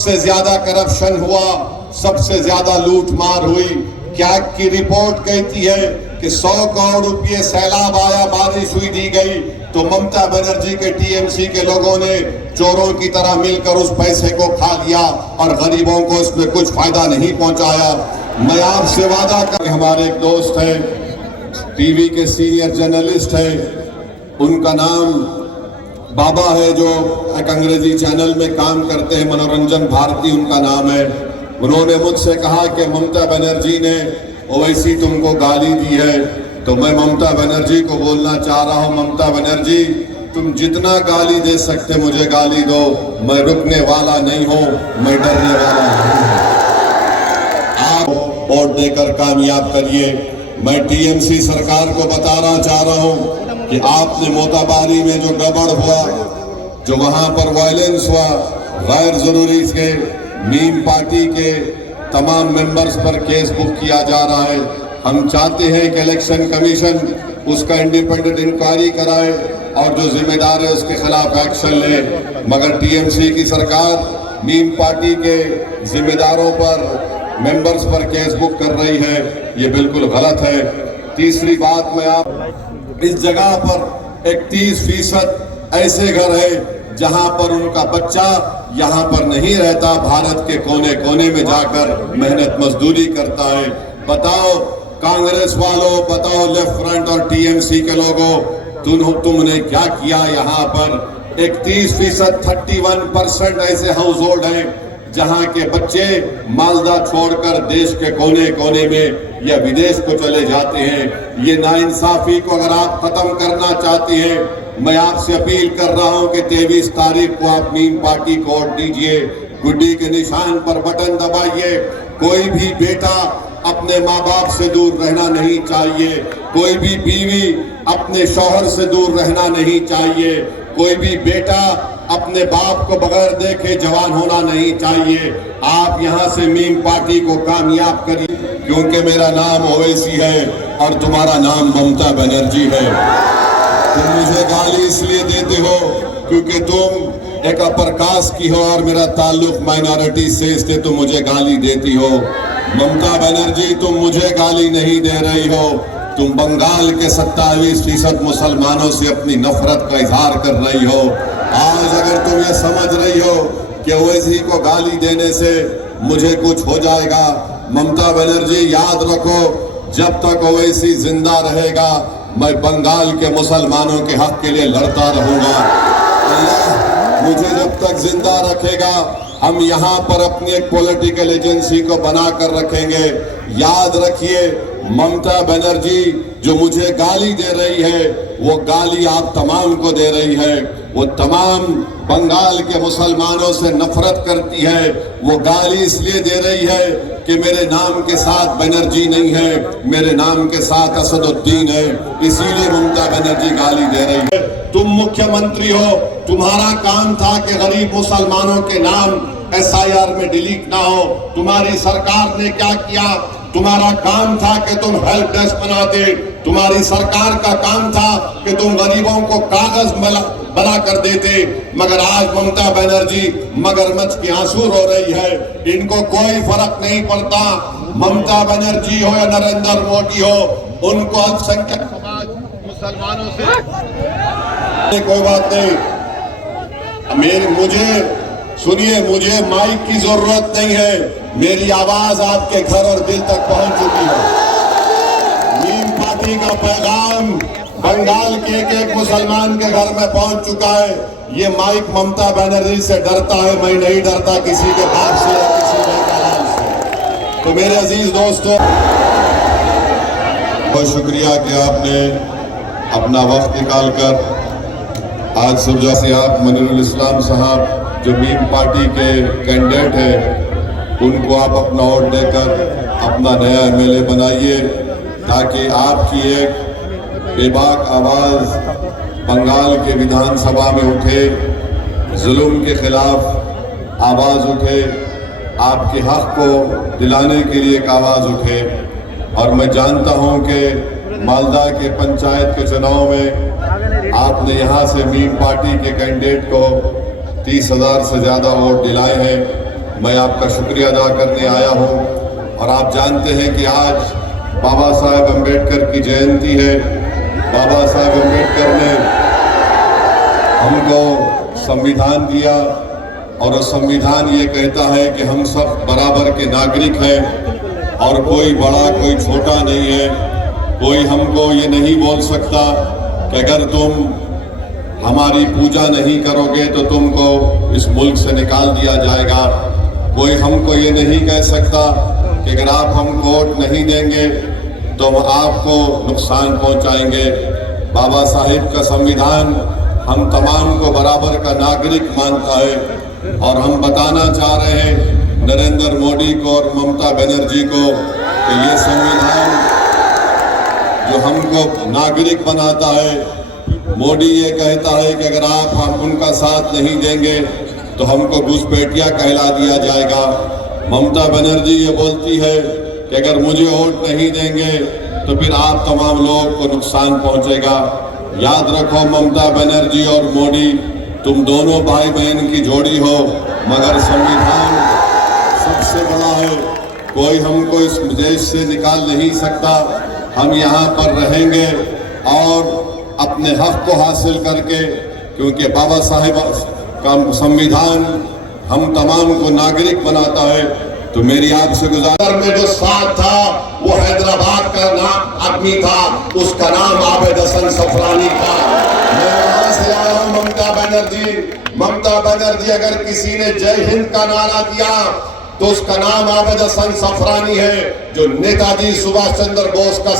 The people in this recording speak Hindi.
सबसे ज्यादा करप्शन हुआ, सबसे ज्यादा लूट मार हुई। कैग की रिपोर्ट कहती है कि 100 करोड़ रुपये सैलाब आया, बारिश हुई दी गई, तो ममता बनर्जी के टीएमसी के लोगों ने चोरों की तरह मिलकर उस पैसे को खा लिया और गरीबों को इसमें कुछ फायदा नहीं पहुंचाया। मैं आपसे वादा कर, हमारे एक दोस्त है, टीवी के सीनियर जर्नलिस्ट है, उनका नाम बाबा है, जो एक अंग्रेजी चैनल में काम करते हैं, मनोरंजन भारती उनका नाम है। उन्होंने मुझसे कहा कि ममता बनर्जी ने ओवैसी तुमको गाली दी है, तो मैं ममता बनर्जी को बोलना चाह रहा हूं, ममता बनर्जी तुम जितना गाली दे सकते मुझे गाली दो, मैं रुकने वाला नहीं हूं, मैं डरने वाला नहीं हूं। आप वोट देकर कामयाब करिए। मैं टीएमसी सरकार को बताना चाह रहा हूं कि आपने मोताबारी में जो गड़बड़ हुआ, जो वहां पर वायलेंस हुआ, गैर जरूरी के नीम पार्टी के तमाम मेंबर्स पर केस बुक किया जा रहा है। हम चाहते हैं कि इलेक्शन कमीशन उसका इंडिपेंडेंट इंक्वायरी कराए और जो जिम्मेदार है उसके खिलाफ एक्शन ले, मगर टीएमसी की सरकार नीम पार्टी के जिम्मेदारों पर, मेंबर्स पर केस बुक कर रही है, ये बिल्कुल गलत है। तीसरी बात, मैं आप इस जगह पर 31% ऐसे घर है जहां पर उनका बच्चा यहां पर नहीं रहता, भारत के कोने कोने में जाकर मेहनत मजदूरी करता है। बताओ कांग्रेस वालों, बताओ लेफ्ट फ्रंट और टीएमसी के लोगों, तुमने क्या किया? यहाँ पर 31%, 31% ऐसे हाउस होल्ड हैं जहां के बच्चे मालदा छोड़कर देश के कोने कोने में या विदेश को चले जाते हैं। ये नाइंसाफी को अगर आप खत्म करना चाहते हैं, मैं आपसे अपील कर रहा हूं कि 23 तारीख को आप नीम पार्टी को वोट दीजिए, गुड्डी के निशान पर बटन दबाइए। कोई भी बेटा अपने माँ बाप से दूर रहना नहीं चाहिए, कोई भी बीवी अपने शौहर से दूर रहना नहीं चाहिए, कोई भी बेटा अपने बाप को बगैर देखे जवान होना नहीं चाहिए। आप यहाँ से मीम पार्टी को कामयाब करिए, क्योंकि मेरा नाम ओवैसी है और तुम्हारा नाम ममता बनर्जी है। तुम मुझे गाली इसलिए देते हो क्योंकि तुम एक अपर कास्ट की हो और मेरा ताल्लुक माइनॉरिटी से, इसलिए तुम मुझे गाली देती हो। ममता बनर्जी तुम मुझे गाली नहीं दे रही हो, तुम बंगाल के 27% मुसलमानों से अपनी नफरत का इजहार कर रही हो। आज अगर तुम ये समझ रही हो कि ओवैसी को गाली देने से मुझे कुछ हो जाएगा, ममता बनर्जी याद रखो, जब तक ओवैसी जिंदा रहेगा मैं बंगाल के मुसलमानों के हक के लिए लड़ता रहूंगा। अल्लाह मुझे जब तक जिंदा रखेगा, हम यहाँ पर अपनी एक पॉलिटिकल एजेंसी को बनाकर रखेंगे। याद रखिए, ममता बनर्जी जो मुझे गाली दे रही है, वो गाली आप तमाम को दे रही है। वो तमाम बंगाल के मुसलमानों से नफरत करती है। वो गाली इसलिए दे रही है कि मेरे नाम के साथ बनर्जी नहीं है, मेरे नाम के साथ असदुद्दीन है, इसीलिए ममता बनर्जी गाली दे रही है। तुम मुख्यमंत्री हो, तुम्हारा काम था कि गरीब मुसलमानों के नाम SIR में डिलीट ना हो। तुम्हारी सरकार ने क्या किया? तुम्हारा काम था कि तुम हेल्प डेस्क बनाते, तुम्हारी सरकार का काम था कि तुम गरीबों को कागज बना कर देते, मगर आज ममता बनर्जी मगरमच्छ की आंसू रो रही है। इनको कोई फर्क नहीं पड़ता, ममता बनर्जी हो या नरेंद्र मोदी हो, उनको अल्पसंख्यक समाज मुसलमानों से कोई बात नहीं। मुझे माइक की जरूरत नहीं है, मेरी आवाज आपके घर और दिल तक पहुंच चुकी है। नीम पार्टी का पैगाम बंगाल के एक मुसलमान के घर में पहुंच चुका है। ये माइक ममता बनर्जी से डरता है, मैं नहीं डरता किसी के बाप से या किसी बेकरार से। तो मेरे अजीज दोस्तों, बहुत शुक्रिया कि आपने अपना वक्त निकालकर आज सुबह से आप मनीरुल इस्लाम साहब जो मीम पार्टी के कैंडिडेट हैं, उनको आप अपना वोट देकर अपना नया MLA बनाइए, ताकि आपकी एक बेबाक आवाज़ बंगाल के विधानसभा में उठे, जुल्म के खिलाफ आवाज़ उठे, आपके हक को दिलाने के लिए एक आवाज़ उठे। और मैं जानता हूं कि मालदा के पंचायत के चुनाव में आपने यहां से मीम पार्टी के कैंडिडेट को 30,000 से ज़्यादा वोट दिलाए हैं। मैं आपका शुक्रिया अदा करने आया हूँ। और आप जानते हैं कि आज बाबा साहेब अम्बेडकर की जयंती है। बाबा साहेब अम्बेडकर ने हमको संविधान दिया और वो संविधान ये कहता है कि हम सब बराबर के नागरिक हैं और कोई बड़ा कोई छोटा नहीं है। कोई हमको ये नहीं बोल सकता कि अगर तुम हमारी पूजा नहीं करोगे तो तुमको इस मुल्क से निकाल दिया जाएगा। कोई हमको ये नहीं कह सकता कि अगर आप हमको वोट नहीं देंगे तो हम आपको नुकसान पहुंचाएंगे। बाबा साहिब का संविधान हम तमाम को बराबर का नागरिक मानता है और हम बताना चाह रहे हैं नरेंद्र मोदी को और ममता बनर्जी को कि ये संविधान जो हमको नागरिक बनाता है, मोदी ये कहता है कि अगर आप हम उनका साथ नहीं देंगे तो हमको घुसपैठिया कहला दिया जाएगा। ममता बनर्जी ये बोलती है कि अगर मुझे वोट नहीं देंगे तो फिर आप तमाम लोगों को नुकसान पहुंचेगा। याद रखो ममता बनर्जी और मोदी तुम दोनों भाई बहन की जोड़ी हो, मगर संविधान सबसे बड़ा है। कोई हमको इस देश से निकाल नहीं सकता। हम यहाँ पर रहेंगे और अपने हक को हासिल करके, क्योंकि बाबा साहेब का संविधान हम तमाम को नागरिक बनाता है। तो मेरी आपसे गुजारिश में जो साथ था वो हैदराबाद का नाम आदमी था, उसका नाम आबिद हसन सफरानी था। मैं वहां से आया हूं। ममता बनर्जी अगर किसी ने जय हिंद का नारा दिया तो उसका नाम आबिद हसन सफरानी है, जो नेताजी सुभाष चंद्र बोस का